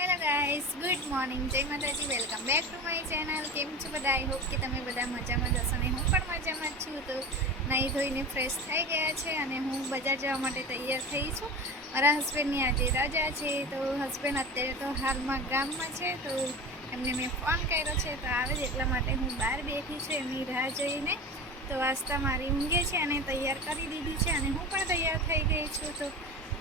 Hello guys, good morning, જય માતાજી, welcome back to my channel. કેમ છો બધા? આઈ હોપ કે તમે બધા મજામાં જશો ને હું પણ મજામાં જ છું. તો નાહી ધોઈને ફ્રેશ થઈ ગયા છે અને હું બજાર જવા માટે તૈયાર થઈ છું. મારા હસબન્ડની આજે રજા છે, તો હસબન્ડ અત્યારે તો હાલમાં ગામમાં છે, તો એમને મેં ફોન કર્યો છે તો આવે જ, એટલા માટે હું બહાર બેઠી છું એમની રાહ જોઈને. તો વાસ્તા મારી ઊંઘે છે અને તૈયાર કરી દીધી છે અને હું પણ તૈયાર થઈ ગઈ છું. તો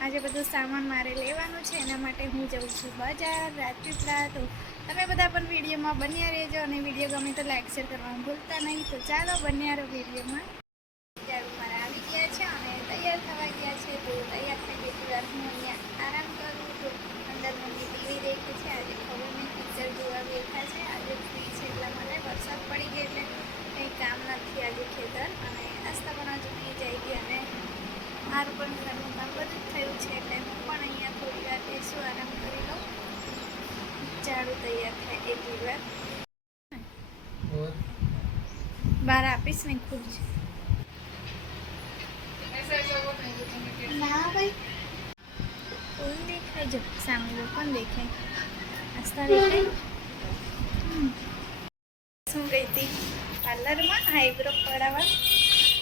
આજે બધું સામાન મારે લેવાનું છે, એના માટે હું જાઉં છું બજાર રાજપીપળા. તો તમે બધા પણ વિડીયોમાં બન્યા રહેજો અને વિડીયો ગમે તો લાઈક શેર કરવાનું ભૂલતા નહીં. તો ચાલો બન્યા રહો વિડીયોમાં. ત્યારે મારા આવી ગયા છે અને તૈયાર થવા ગયા છે. તો તૈયાર થઈ ગઈ વાર હું અહીંયા આરામ કરું. તો અંદર મમ્મી ટીવી દેખે છે. આજે ખબર નહીં પિક્ચર જોવા બેઠા છે. આજે ફ્રી છે એટલા માટે, વરસાદ પડી ગયો એટલે કંઈ કામ નથી આજે ખેતર. અને નાસ્તા પણ હજુ નહીં જઈ ગઈ અને મારું પણ ઘરનું કામ બધું જ થયું છે, એટલે હું પણ અહીંયા થોડી વાર બેસું, આરામ કરી લઉં. ઝાડુ તૈયાર થાય એટલી વાર બહાર આપીશ ને ખુદ જ. ના ભાઈ, ફૂલ દેખાય, જો સામે પણ દેખાય, આસ્તા દેખાય. શું ગઈ હતી પાર્લરમાં આઈબ્રો કરાવવા,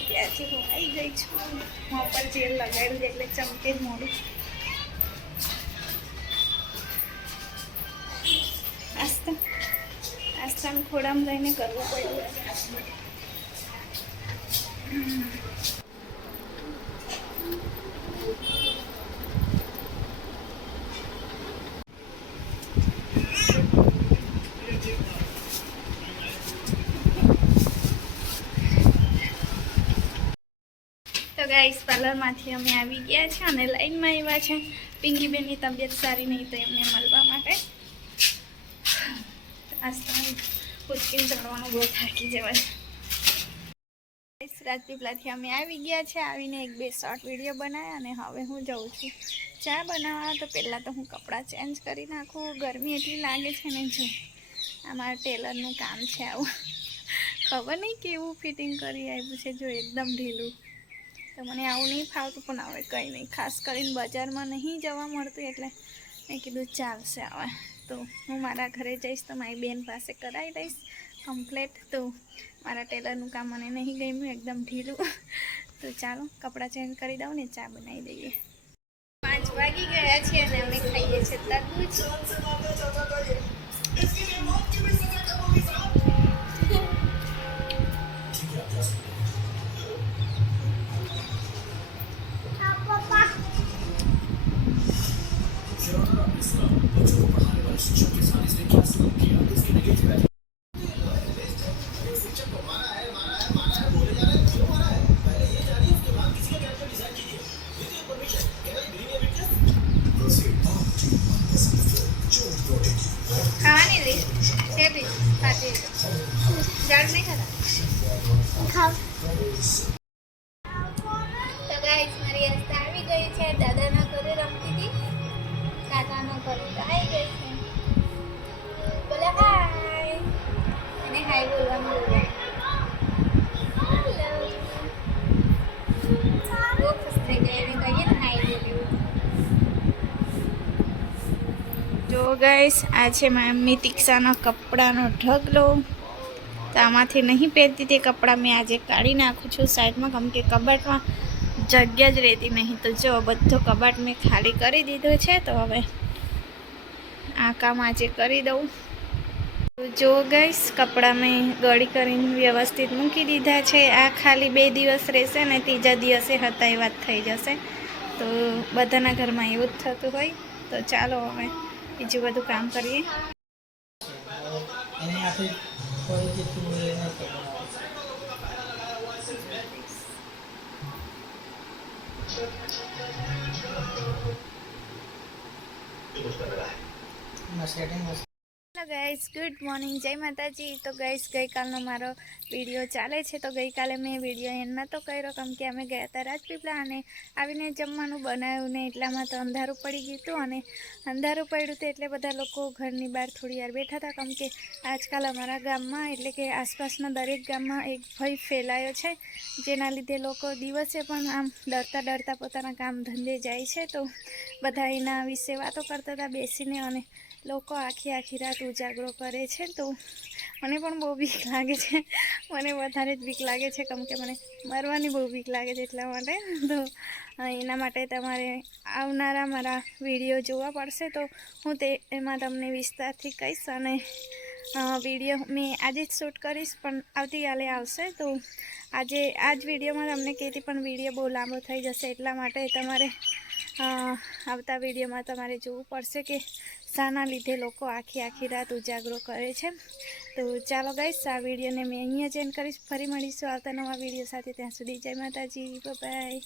ત્યાંથી હું આવી ગઈ છું. મોં પર જેલ લગાડ્યું એટલે ચમકે જ મોડું. આસ્તામાં થોડામાં રહીને કરવું પડ્યું. તો ગાઈસ, પાર્લરમાંથી અમે આવી ગયા છે અને લાઈનમાં આવ્યા છે. પિંકીબેનની તબિયત સારી નહીં, તો એમને મળવા માટે. આસ્તા ઉચકીને ચડવાનું બહુ થાકી જવાય. રાજપીપળાથી અમે આવી ગયા છે. આવીને એક બે શોર્ટ વિડીયો બનાવ્યા અને હવે હું જાઉં છું ચા બનાવવા. તો પહેલાં તો હું કપડાં ચેન્જ કરી નાખું, ગરમી એટલી લાગે છે ને. જો અમારા ટેલરનું કામ છે આવું, ખબર નહીં કેવું ફિટિંગ કરી આવ્યું છે. જો એકદમ ઢીલું. તો મને આવું નહીં ફાવતું, પણ હવે કંઈ નહીં. ખાસ કરીને બજારમાં નહીં જવા મળતું એટલે મેં કીધું ચાલશે. હવે તો હું મારા ઘરે જઈશ તો મારી બેન પાસે કરાવી દઈશ કમ્પ્લેટ. તો મારા ટેલરનું કામ મને નહીં ગમ્યું, એકદમ ઢીલું. તો ચાલો કપડાં ચેન્જ કરી દઉં ને ચા બનાવી દઈએ. 5 વાગી ગયા છે અને અમે ખાઈએ છીએ તરબૂચ. ખાવાની રહી છે બી ખાતી ઝાડ નહીં ખાતા. તો ગાઈસ, મારી આસ્તા આવી ગઈ છે. દાદાના ઘરે રમતી હતી, કાકાના ઘરે તો આવી ગઈ છે. બોલે હાય, અને હાય બોલવાનું બોલે. બહુ ખુશ થઈ ગઈ એને કહીએ ને હાય બોલ્યું. જો ગાઈસ, આ છે મમ્મી તીક્ષાનો કપડાનો ઢગલો. તો આમાંથી નહીં પહેરતી તે કપડાં મેં આજે કાઢી નાખું છું સાઈડમાં, કેમ કે કબાટમાં જગ્યા જ રહેતી નહીં. તો જો બધો કબાટ મેં ખાલી કરી દીધો છે. તો હવે આ કામ આજે કરી દઉં. જો ગાઈસ, કપડાં મેં ગળી કરીને વ્યવસ્થિત મૂકી દીધા છે. આ ખાલી 2 દિવસ રહેશે ને ત્રીજા દિવસે હતા એ વાત થઈ જશે. તો બધાના ઘરમાં એવું જ થતું હોય. તો ચાલો હવે બીજું બધું કામ કરીએ. હેલો ગાઈસ ગુડ મોર્નિંગ, જય માતાજી. તો ગાઈસ ગઈકાલનો મારો વિડીયો ચાલે છે. તો ગઈકાલે મેં વિડીયો એન્ડ નહોતો કર્યો કેમ કે અમે ગયા હતા રાજપીપળા અને આવીને જમવાનું બનાવ્યું ને એટલામાં તો અંધારું પડી ગયું હતું. અને અંધારું પડ્યું હતું એટલે બધા લોકો ઘરની બહાર થોડી વાર બેઠા હતા કેમ કે આજકાલ અમારા ગામમાં એટલે કે આસપાસના દરેક ગામમાં એક ભય ફેલાયો છે, જેના લીધે લોકો દિવસે પણ આમ ડરતા ડરતા પોતાના કામ ધંધે જાય છે. તો બધા એના વિશે વાતો કરતા હતા બેસીને અને લોકો આખી રાત ઉજાગરો કરે છે. તો મને પણ બહુ બીક લાગે છે, મને વધારે જ બીક લાગે છે કેમ કે મને મરવાની બહુ બીક લાગે છે એટલા માટે. તો એના માટે તમારે આવનારા મારા વિડીયો જોવા પડશે. તો હું એમાં તમને વિસ્તારથી કહીશ અને વિડીયો મેં આજે જ શૂટ કરીશ પણ આવતીકાલે આવશે. તો આજે આ જ વિડીયોમાં તમને કહેતી પણ વિડીયો બહુ લાંબો થઈ જશે એટલા માટે તમારે આવતા વિડીયોમાં તમારે જોવું પડશે કે શાના લીધે લોકો આખી રાત ઉજાગરો કરે છે. તો ચાલો ગાઈસ, આ વિડીયોને મેં અહીંયા જ એન્ડ કરીશ. ફરી મળીશું આવતા નવા વિડીયો સાથે. ત્યાં સુધી જય માતાજી, બાય બાય.